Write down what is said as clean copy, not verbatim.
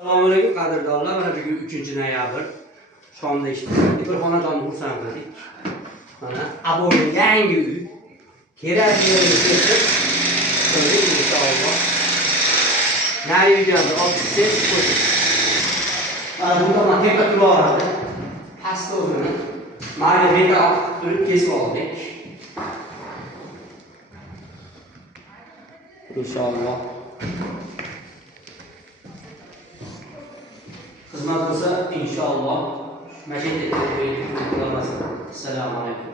Assalomu alaykum qadrdonlar. Mana bugun 3-noyabr. Shomda ishlayapmiz. Bir xonadonni xursand qildik. Mana abone yangi uy. Kerakli yerga ketib, ko'ring inshaalloh. Nari videoda olib chiqib mana bu tomon tepa turadi. Pastda o'zini mana beka turib kesib oldik. İnşallah. Xizmat bo'lsa inshaalloh. Mashinada qo'yib qo'yamiz. Assalomu alaykum.